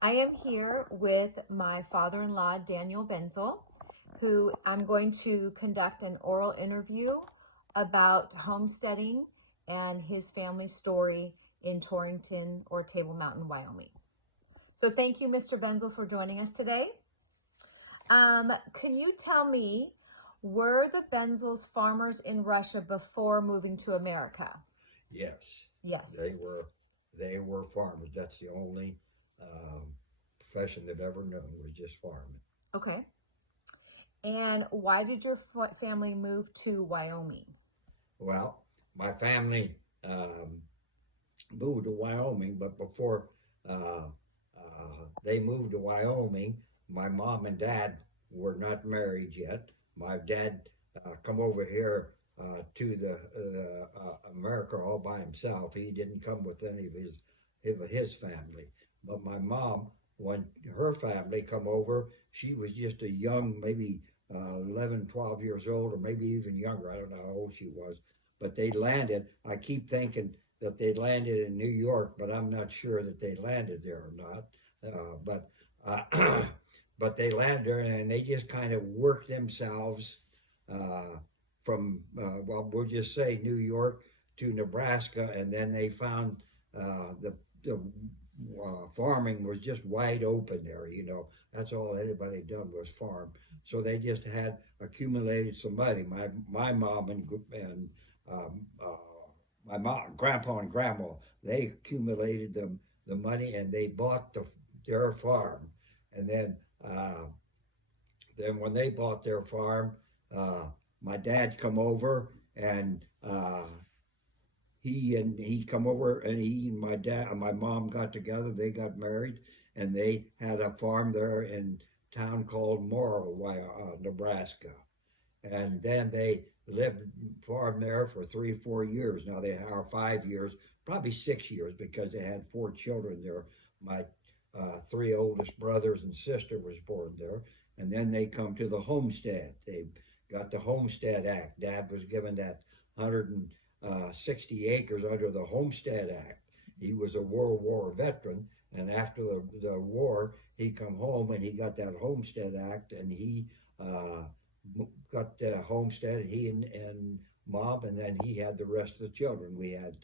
I am here with my father-in-law, Daniel Benzel, who I'm going to conduct an oral interview about homesteading and his family story in Torrington or Table Mountain, Wyoming. So thank you, Mr. Benzel, for joining us today. Can you tell me, were the Benzels farmers in Russia before moving to America? Yes, Yes. they were farmers. That's the only um, profession they've ever known was just farming. Okay. And why did your family move to Wyoming? Well, my family um, moved to Wyoming, but before they moved to Wyoming, my mom and dad were not married yet. My dad come over here to the America all by himself. He didn't come with any of his family. But my mom, when her family come over, she was just a young, maybe 11, 12 years old, or maybe even younger. I don't know how old she was. But they landed. I keep thinking that they landed in New York, but I'm not sure that they landed there or not. But but they landed there and they just kind of worked themselves uh, from well, we'll just say New York to Nebraska, and then they found the farming was just wide open there. That's all anybody done was farm. So they just had accumulated some money. My mom and um, uh, my mom, grandpa and grandma, they accumulated the money and they bought their farm. And then when they bought their farm, uh, my dad come over and he come over and he and my dad and my mom got together. They got married and they had a farm there in a town called Morrow, Nebraska. And then they lived farm there for 3 or 4 years. Now they are 5 years, probably 6 years, because they had four children there. My three oldest brothers and sister was born there, and then they come to the homestead. They got the Homestead Act. Dad was given that 160 acres under the Homestead Act. He was a World War veteran, and after the war, he come home and he got that Homestead Act, and he uh, got the homestead. He and mom, and then he had the rest of the children. We had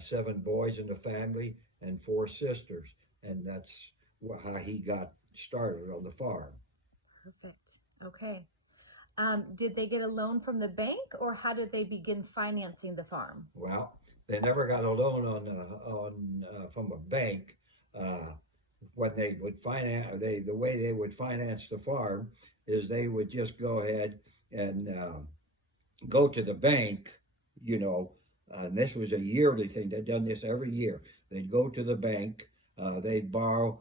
seven boys in the family and four sisters, and that's how he got started on the farm. Perfect. Okay. Did they get a loan from the bank, or how did they begin financing the farm? Well, they never got a loan on from a bank. Uh, when they would finance, the way they would finance the farm is they would just go ahead and go to the bank, you know, and this was a yearly thing. They'd done this every year. They'd go to the bank, they'd borrow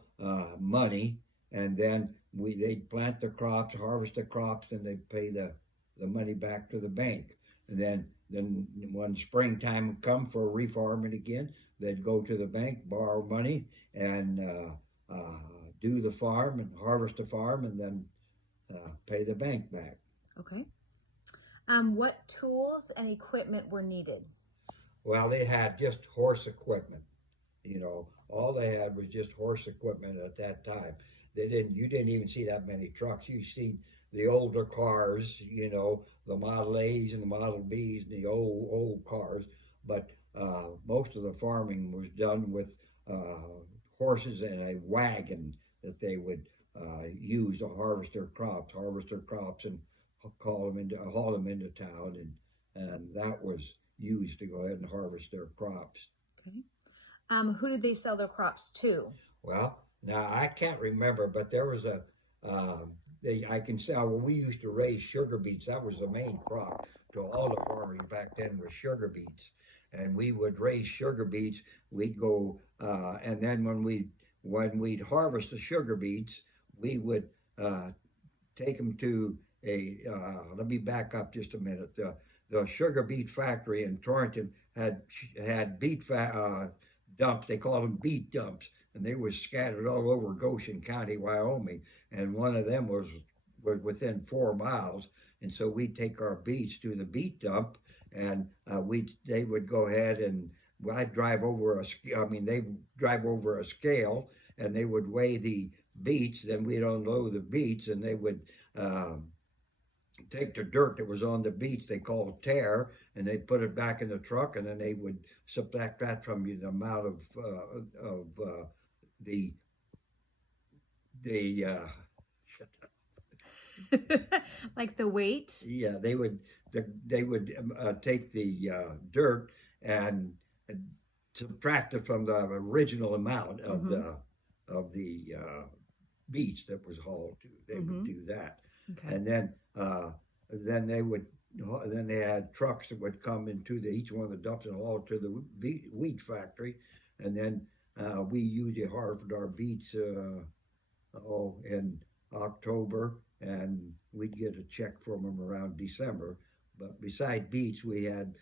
money, and then they'd plant the crops, harvest the crops, and they'd pay the money back to the bank. And then when springtime would come for refarming again, they'd go to the bank, borrow money, and do the farm and harvest the farm, and then pay the bank back. Okay. What tools and equipment were needed? Well, they had just horse equipment. All they had was just horse equipment at that time. You didn't even see that many trucks. You see the older cars, the Model A's and the Model B's and the old cars. But most of the farming was done with horses and a wagon that they would use to harvest their crops, and haul them into town, and that was used to go ahead and harvest their crops. Okay. Who did they sell their crops to? Well, now I can't remember, but there was I can say, when we used to raise sugar beets, that was the main crop to all the farmers back then was sugar beets, and we would raise sugar beets. We'd go, and then when we'd harvest the sugar beets, we would take them to let me back up just a minute. The sugar beet factory in Torrington had dumps. They called them beet dumps, and they were scattered all over Goshen County, Wyoming. And one of them was within 4 miles, and so we'd take our beets to the beet dump, and they would go ahead and I'd drive over they drive over a scale, and they would weigh the beets. Then we'd unload the beets, and they would take the dirt that was on the beets, they called tear, and they put it back in the truck, and then they would subtract that from the amount of the the Like the weight? yeah, they would take the dirt and subtract it from the original amount of the beach that was hauled to. They would do that, Okay. and then they would then they had trucks that would come into each one of the dumps and haul to the wheat factory, and then we usually harvest our beets in October, and we'd get a check from them around December. But beside beets, we had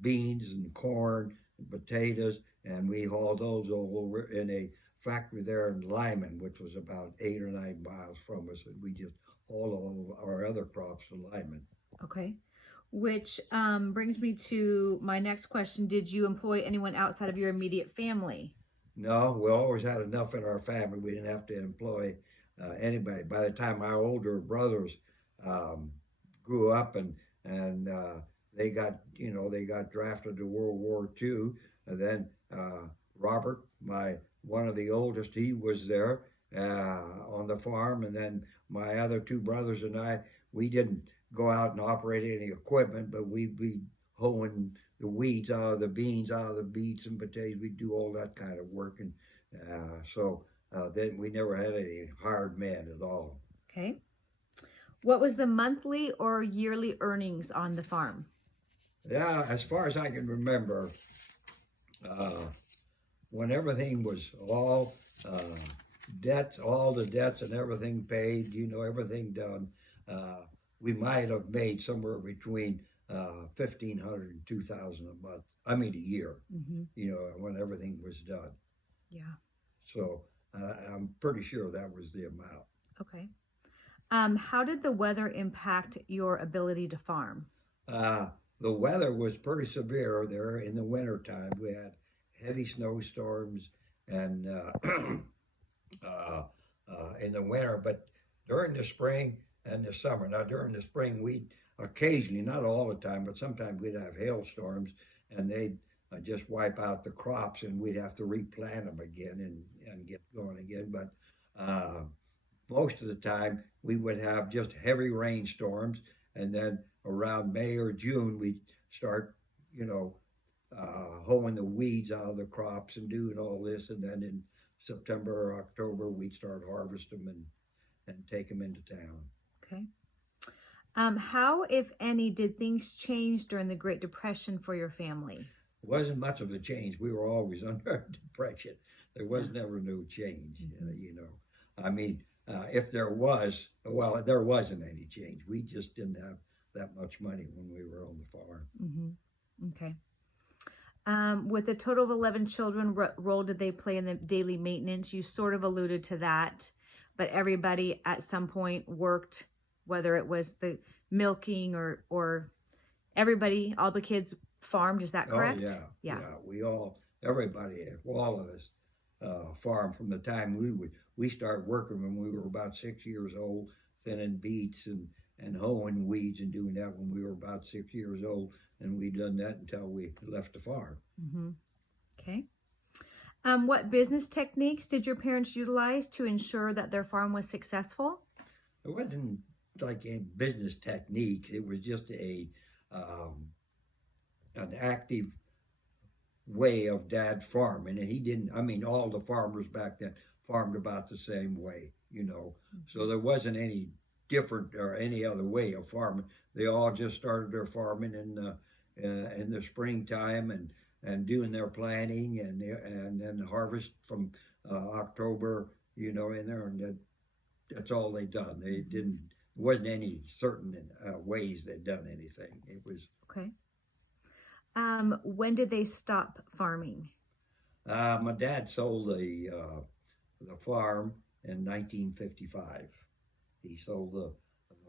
beans and corn and potatoes, and we hauled those over in a factory there in Lyman, which was about 8 or 9 miles from us, and we just hauled all of our other crops to Lyman. Okay. Which brings me to my next question. Did you employ anyone outside of your immediate family? No, we always had enough in our family. We didn't have to employ anybody. By the time our older brothers grew up and they got drafted to World War II, and then Robert, one of the oldest, he was there on the farm, and then my other 2 brothers and I, we didn't go out and operate any equipment, but we'd be hoeing the weeds out of the beans, out of the beets and potatoes. We'd do all that kind of work, and so then we never had any hired men at all. Okay. What was the monthly or yearly earnings on the farm? Yeah, as far as I can remember, when everything was all debts, all the debts and everything paid, everything done, we might have made somewhere between $1,500 and $2,000 a month. I mean, a year. When everything was done. Yeah. So I'm pretty sure that was the amount. Okay. How did the weather impact your ability to farm? The weather was pretty severe there in the wintertime. We had heavy snowstorms and in the winter, but during the spring and the summer. Now, during the spring, we'd occasionally, not all the time, but sometimes we'd have hailstorms, and they'd just wipe out the crops, and we'd have to replant them again and get going again. But most of the time, we would have just heavy rainstorms, and then around May or June, we'd start, hoeing the weeds out of the crops and doing all this, and then in September or October, we'd start harvesting them and take them into town. Okay. How, if any, did things change during the Great Depression for your family? It wasn't much of a change. We were always under depression. There was never no change, I mean, if there was, well, there wasn't any change. We just didn't have that much money when we were on the farm. Okay. With a total of 11 children, what role did they play in the daily maintenance? You sort of alluded to that, but everybody at some point worked, whether it was the milking or everybody, all the kids farmed. Is that correct? Oh, yeah. Everybody, all of us farmed from the time we started working when we were about 6 years old, thinning beets and hoeing weeds and doing that when we were about 6 years old. And we'd done that until we left the farm. Okay. What business techniques did your parents utilize to ensure that their farm was successful? It wasn't like a business technique. It was just an active way of Dad farming. And he didn't, all the farmers back then farmed about the same way, So there wasn't any different or any other way of farming. They all just started their farming in the springtime and doing their planting and then harvest from October, in there, and that's all they done. They didn't. There wasn't any certain ways they'd done anything. It was okay. When did they stop farming? My dad sold the farm in 1955. He sold the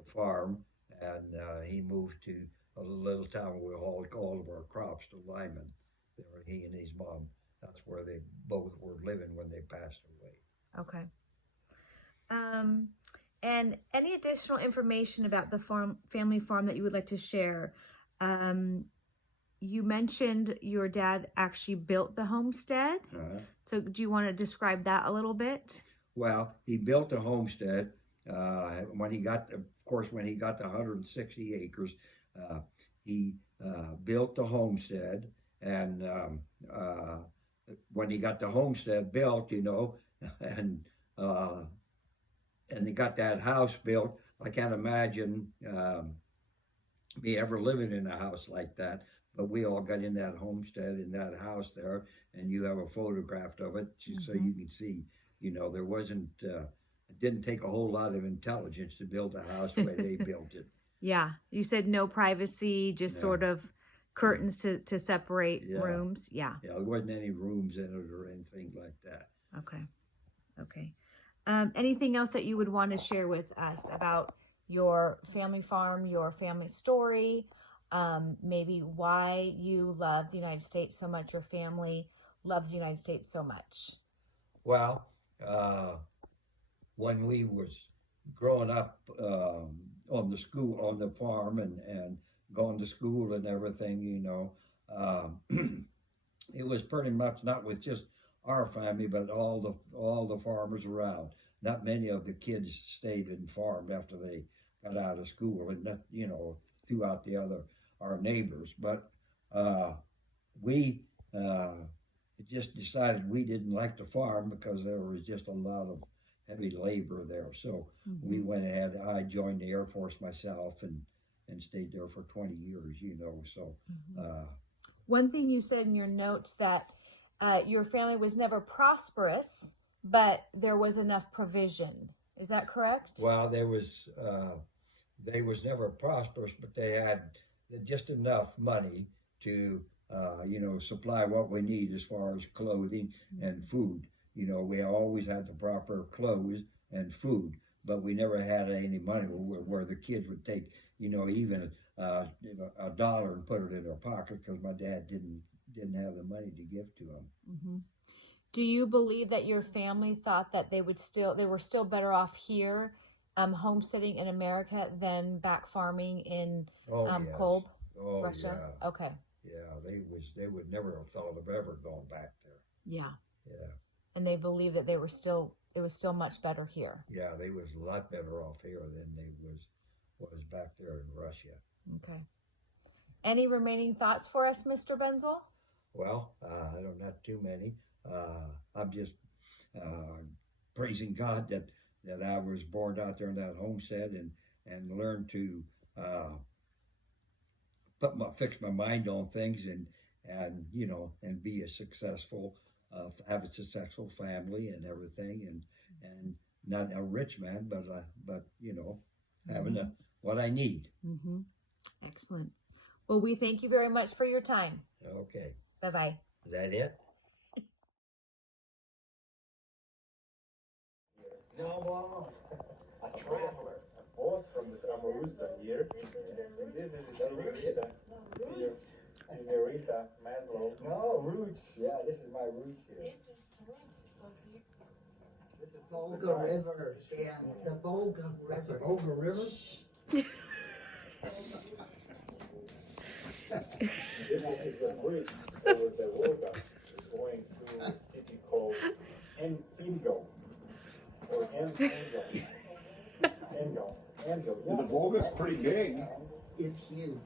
farm, and he moved to a little town where we hauled all of our crops to Lyman. There, he and his mom. That's where they both were living when they passed away. Okay. And any additional information about the family farm that you would like to share? You mentioned your dad actually built the homestead. So do you want to describe that a little bit? Well, he built a homestead when he got, when he got the 160 acres. He built the homestead, and when he got the homestead built, and he got that house built, I can't imagine me ever living in a house like that. But we all got in that homestead, in that house there, and you have a photograph of it, so you can see, there wasn't, it didn't take a whole lot of intelligence to build a house the way they built it. Yeah, you said no privacy, just sort of curtains to separate rooms. Yeah. Yeah, there wasn't any rooms in it or anything like that. Okay. Anything else that you would want to share with us about your family farm, your family story? Maybe why you love the United States so much, your family loves the United States so much. Well, when we was growing up on the farm and going to school and everything, it was pretty much not with just our family, but all the farmers around. Not many of the kids stayed and farmed after they got out of school, and not, throughout our neighbors. But we just decided we didn't like to farm because there was just a lot of heavy labor there. So we went ahead. I joined the Air Force myself and stayed there for 20 years, So one thing you said in your notes that your family was never prosperous, but there was enough provision. Is that correct? Well, they was never prosperous, but they had just enough money to supply what we need as far as clothing and food. We always had the proper clothes and food, but we never had any money where the kids would take, even a dollar and put it in their pocket, because my dad didn't have the money to give to them. Do you believe that your family thought that they were still better off here, homesteading in America, than back farming in Kolb, Russia? Yeah. Okay. Yeah, they would never have thought of ever going back there. Yeah. Yeah. And they believed that it was still much better here. Yeah, they was a lot better off here than they was back there in Russia. Okay. Any remaining thoughts for us, Mr. Benzel? Well, I don't have too many. I'm just praising God that I was born out there in that homestead and learned to fix my mind on things and be a successful, have a successful family and everything, and not a rich man, but having what I need. Excellent. Well, we thank you very much for your time. Okay. Bye-bye. Is that it? No, a traveler, a boss from the Samarusa here. And this is Senorita. Senorita Maslow. No, roots. Yeah, this is my roots here. This is Volga River, Dan. The Volga River. The Volga River? This is the bridge over the Volga, going through a city called Engel. Or Engel. Engel. The Volga's pretty big. It's huge.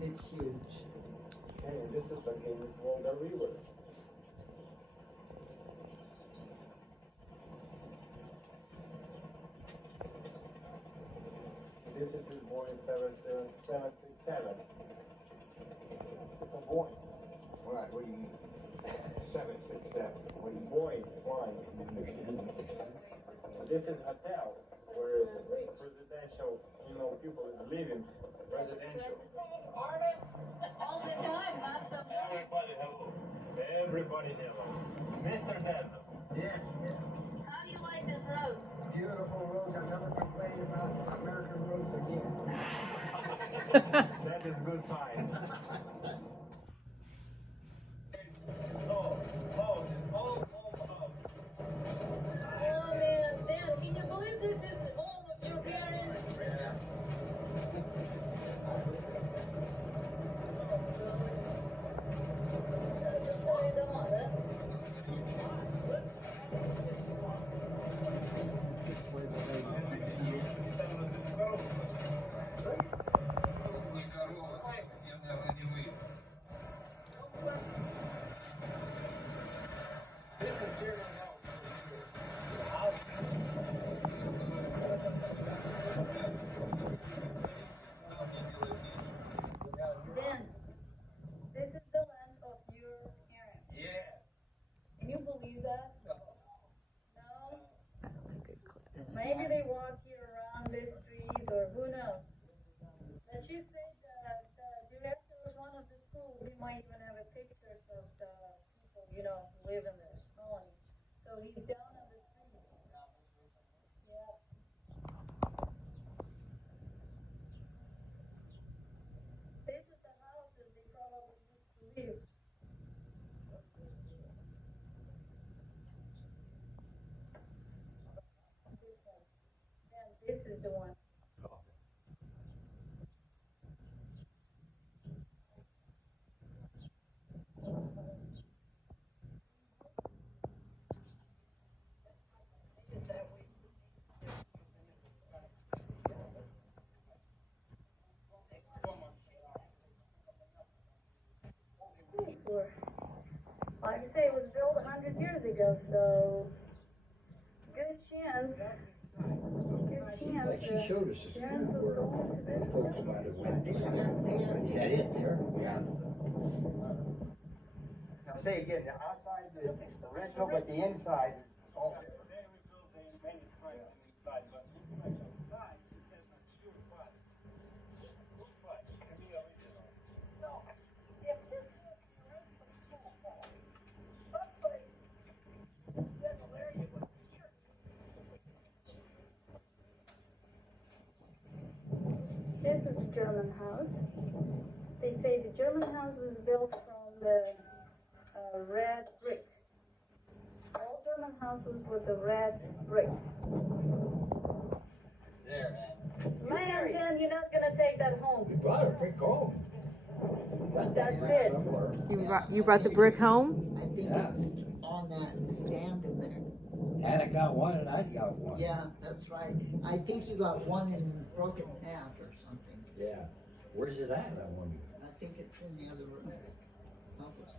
It's huge. And this is again this Volga River. This is his Boeing 767. It's a Boeing. Right, what do you mean? 767. What is Boeing flying? This is hotel, whereas residential, people is living residential. All the time, not sometimes. Everybody hello. Everybody hello. Mr. Benzel. Yes, yeah. How do you like this road? Beautiful roads. I'll never complain about American roads again. That is good sign. Oh, house, old house. live in the colony. So he's down on the street. Yeah. This is the houses they probably used to live. This one. And this is the one. For, like I say, it was built 100 years ago, so good chance. Good chance. Like she showed us the Parents school was where going to this folks one. might have went. There. Is that it there? Yeah. Now say again, the outside is original, but the inside is all different. Today we built the many fronts inside, but inside, it says not sure, but looks like to me original. No, if this is the original school, somebody, general area would be church. This is a German house. They say the German house was built from the red brick. All German houses with the red brick. There. Man, then you're not gonna take that home. We brought a brick home. We got that That's brick it. somewhere. You brought the brick home? I think Yeah. it's on that stand in there. Anna got one and I got one. Yeah, that's right. I think you got one and broke it in half or something. Yeah. Where's it at, I wonder? I think it's in the other room. Help us